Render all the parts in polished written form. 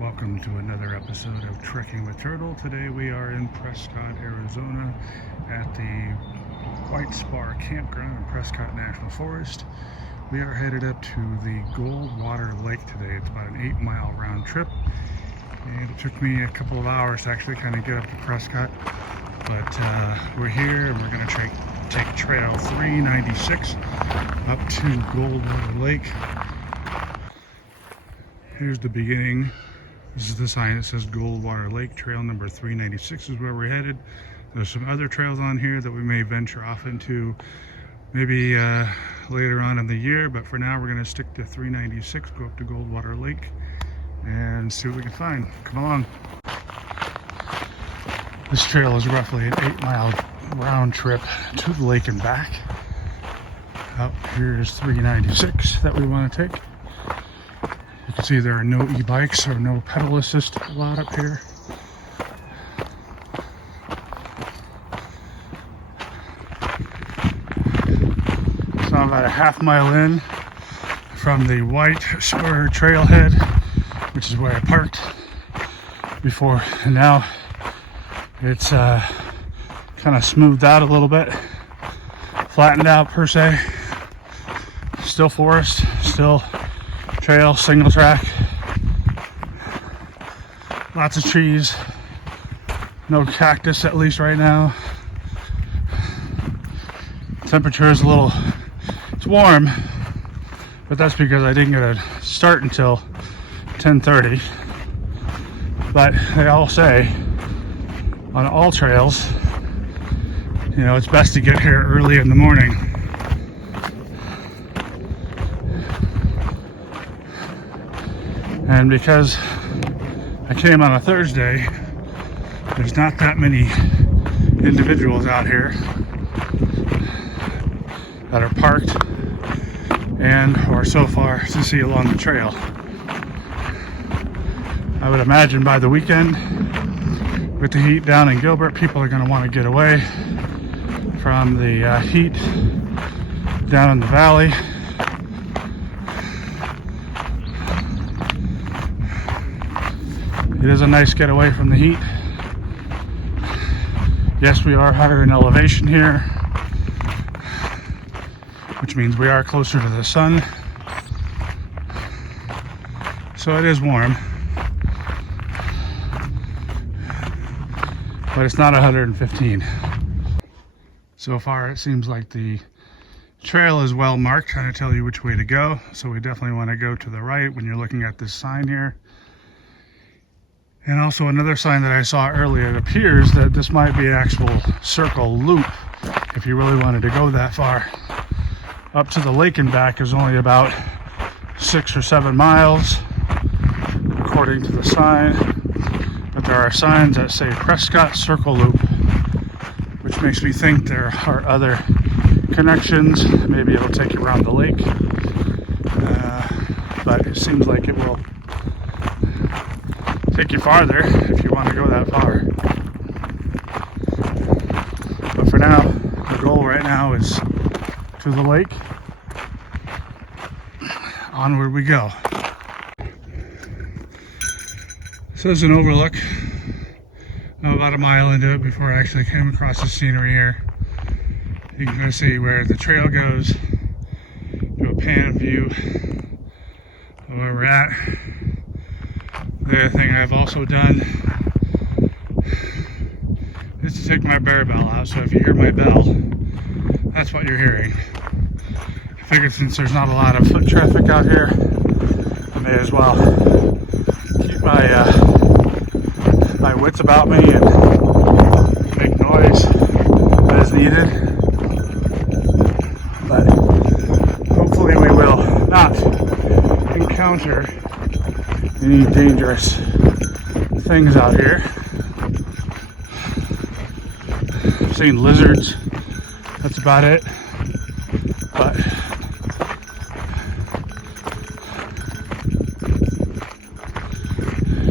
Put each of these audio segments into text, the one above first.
Welcome to another episode of Trekking with Turtle. Today we are in Prescott, Arizona at the White Spar Campground in Prescott National Forest. We are headed up to the Goldwater Lake today. It's about an 8-mile round trip, and it took me a couple of hours to actually kind of get up to Prescott. But we're here and we're going to take Trail 396 up to Goldwater Lake. Here's the beginning. This is the sign that says Goldwater Lake. Trail number 396 is where we're headed. There's some other trails on here that we may venture off into maybe later on in the year, but for now we're going to stick to 396, go up to Goldwater Lake and see what we can find. Come along. This trail is roughly an 8-mile round trip to the lake and back. Up here is 396 that we want to take. You can see there are no e-bikes or no pedal assist allowed up here. So I'm about a half-mile in from the White Spur trailhead, which is where I parked before. And now it's kind of smoothed out a little bit, flattened out per se. Still forest, still trail, single track, lots of trees, no cactus at least right now. Temperature is it's warm, but that's because I didn't get a start until 10:30. But they all say on all trails, you know, it's best to get here early in the morning. And because I came on a Thursday, there's not that many individuals out here that are parked and or so far to see along the trail. I would imagine by the weekend, with the heat down in Gilbert, people are going to want to get away from the heat down in the valley. It is a nice getaway from the heat. Yes, we are higher in elevation here, which means we are closer to the sun. So it is warm, but it's not 115. So far it seems like the trail is well marked, trying to tell you which way to go. So we definitely want to go to the right when you're looking at this sign here. And also another sign that I saw earlier, it appears that this might be an actual circle loop if you really wanted to go that far. Up to the lake and back is only about 6 or 7 miles, according to the sign. But there are signs that say Prescott Circle Loop, which makes me think there are other connections. Maybe it'll take you around the lake, but it seems like it will take you farther if you want to go that far. But for now, the goal right now is to the lake. Onward we go. So there's an overlook. I'm about a mile into it before I actually came across the scenery here. You can go see where the trail goes. Do a pan view of where we're at. The other thing I've also done is to take my bear bell out, so if you hear my bell, that's what you're hearing. I figured since there's not a lot of foot traffic out here, I may as well keep my wits about me and make noise as needed. But hopefully we will not encounter any dangerous things out here. I've seen lizards, that's about it. But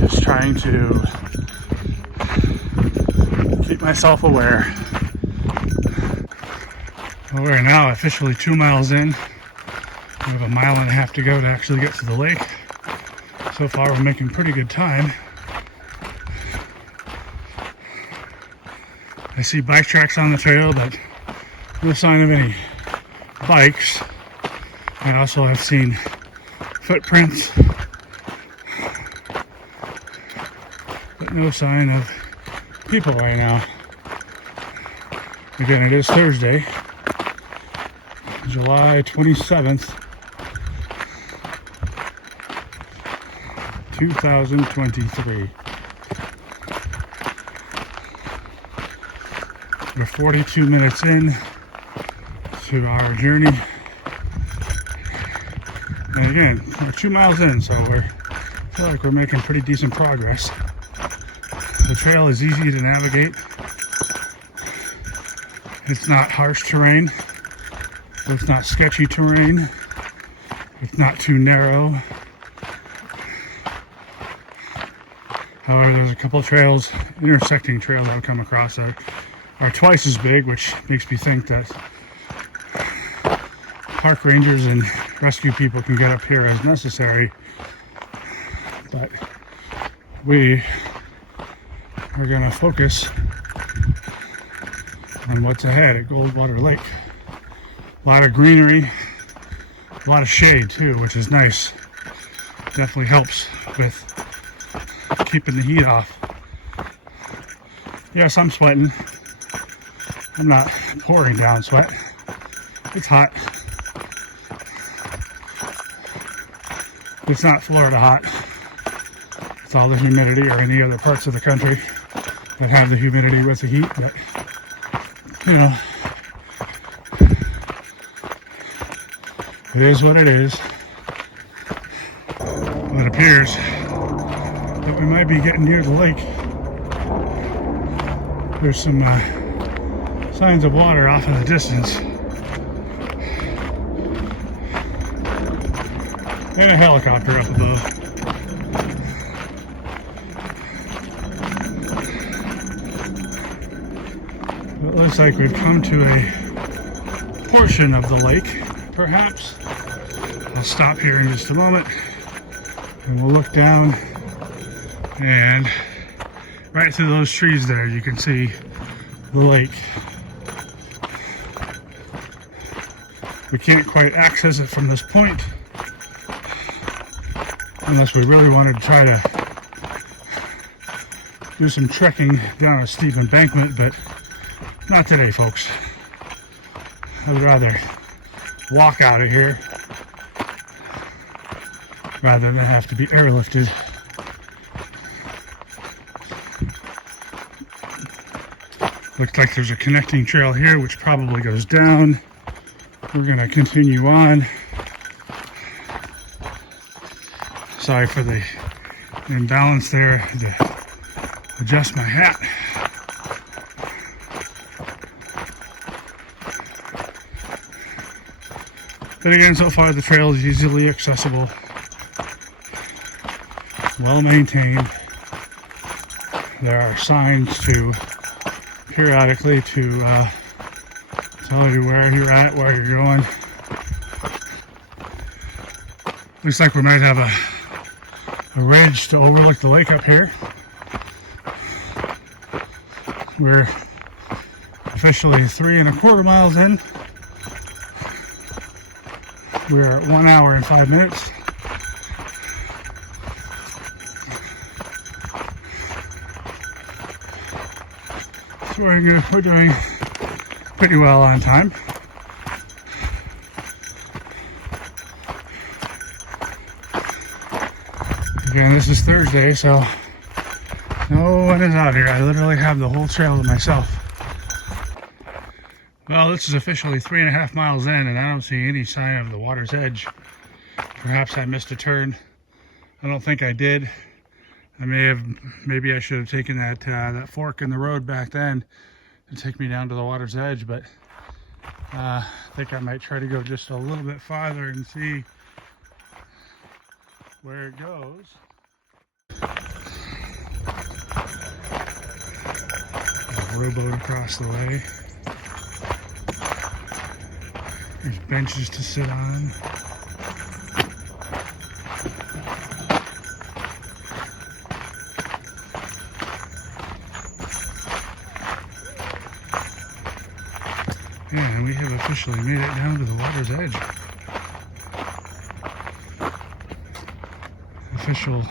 just trying to keep myself aware. Well, we're now officially 2 miles in. We have a mile and a half to go to actually get to the lake. So far we're making pretty good time. I see bike tracks on the trail, but no sign of any bikes. I also have seen footprints, but no sign of people right now. Again, it is Thursday, July 27th, 2023. We're 42 minutes in to our journey. And again, we're 2 miles in, so I feel like we're making pretty decent progress. The trail is easy to navigate. It's not harsh terrain. It's not sketchy terrain. It's not too narrow. However, there's a couple of trails, intersecting trails I've come across that are twice as big, which makes me think that park rangers and rescue people can get up here as necessary. But we are going to focus on what's ahead at Goldwater Lake. A lot of greenery, a lot of shade too, which is nice. Definitely helps with keeping the heat off. Yes, I'm sweating. I'm not pouring down sweat. It's hot. It's not Florida hot. It's all the humidity, or any other parts of the country that have the humidity with the heat, but you know, it is what it is. Well, it appears that we might be getting near the lake. There's some signs of water off in the distance. And a helicopter up above. It looks like we've come to a portion of the lake, perhaps. I'll stop here in just a moment and we'll look down, and right through those trees there you can see the lake. We can't quite access it from this point unless we really wanted to try to do some trekking down a steep embankment, but not today, folks. I would rather walk out of here rather than have to be airlifted. Looks like there's a connecting trail here, which probably goes down. We're going to continue on. Sorry for the imbalance there. I had to adjust my hat. But again, so far the trail is easily accessible, well maintained. There are signs to periodically to tell you where you're at, where you're going. Looks like we might have a ridge to overlook the lake up here. We're officially 3¼ miles in. We're at 1 hour and 5 minutes. So we're doing pretty well on time. Again, this is Thursday, so no one is out here. I literally have the whole trail to myself. Well, this is officially 3½ miles in, and I don't see any sign of the water's edge. Perhaps I missed a turn. I don't think I did. Maybe I should have taken that fork in the road back then to take me down to the water's edge, but I think I might try to go just a little bit farther and see where it goes. A rowboat across the way. There's benches to sit on. Yeah, and we have officially made it down to the water's edge. Official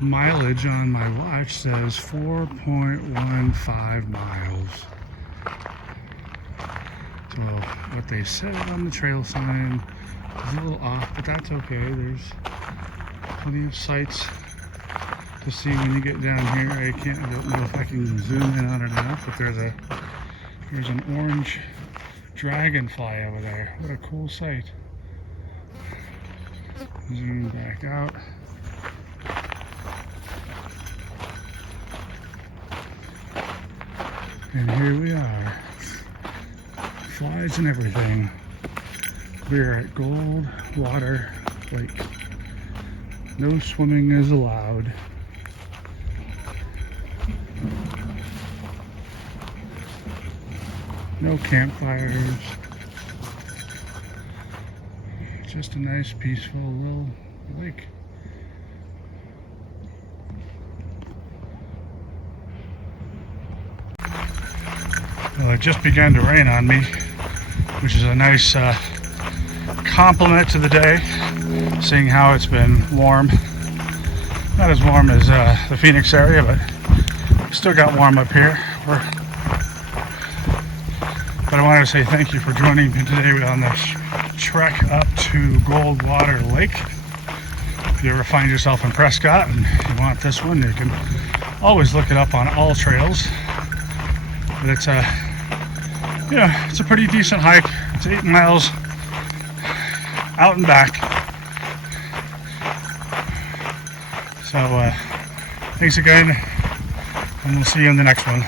mileage on my watch says 4.15 miles. So what they said on the trail sign is a little off, but that's okay. There's plenty of sights to see when you get down here. I don't know if I can zoom in on it enough, but there's an orange dragonfly over there. What a cool sight. Zoom back out. And here we are. Flies and everything. We're at Goldwater Lake. No swimming is allowed. No campfires. Just a nice, peaceful little lake. Well, it just began to rain on me, which is a nice compliment to the day, seeing how it's been warm. Not as warm as the Phoenix area, but still got warm up here. But I wanted to say thank you for joining me today on this trek up to Goldwater Lake. If you ever find yourself in Prescott and you want this one, you can always look it up on all trails. But it's a pretty decent hike. It's 8 miles out and back. So thanks again, and we'll see you in the next one.